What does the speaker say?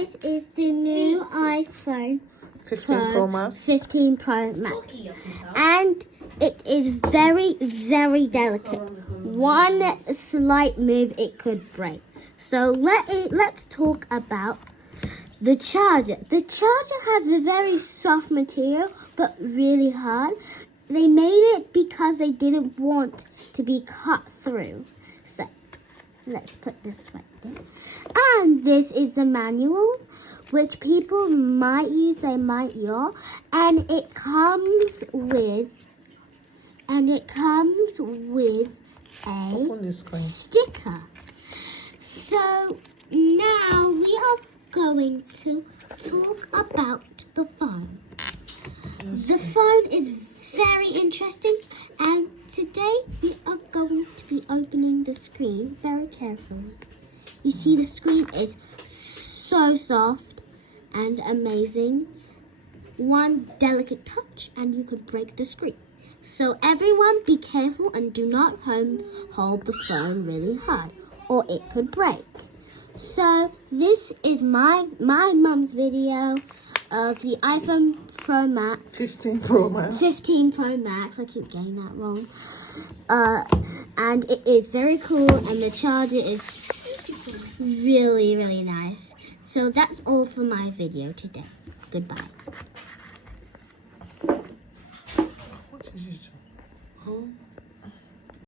this is the new iPhone 15 Pro Max. 15 Pro Max. And it is very, very delicate. One slight move, it could break. So let's talk about the charger. The charger has a very soft material, but really hard. They made it because they didn't want to be cut through. So let's put this right there. And this is the manual, which people might use, they might not. And it comes with Open the screen. sticker. So now we are going to talk about the phone. The phone is very interesting, and today we are going to be opening the screen very carefully. You see, the screen is so soft and amazing. One delicate touch and you could break the screen. So everyone be careful and do not hold the phone really hard or it could break. So this is my mum's video of the iPhone Pro Max. 15 Pro Max. 15 Pro Max. I keep getting that wrong. And it is very cool, and the charger is really, really nice. So that's all for my video today. Goodbye. What is it? Oh.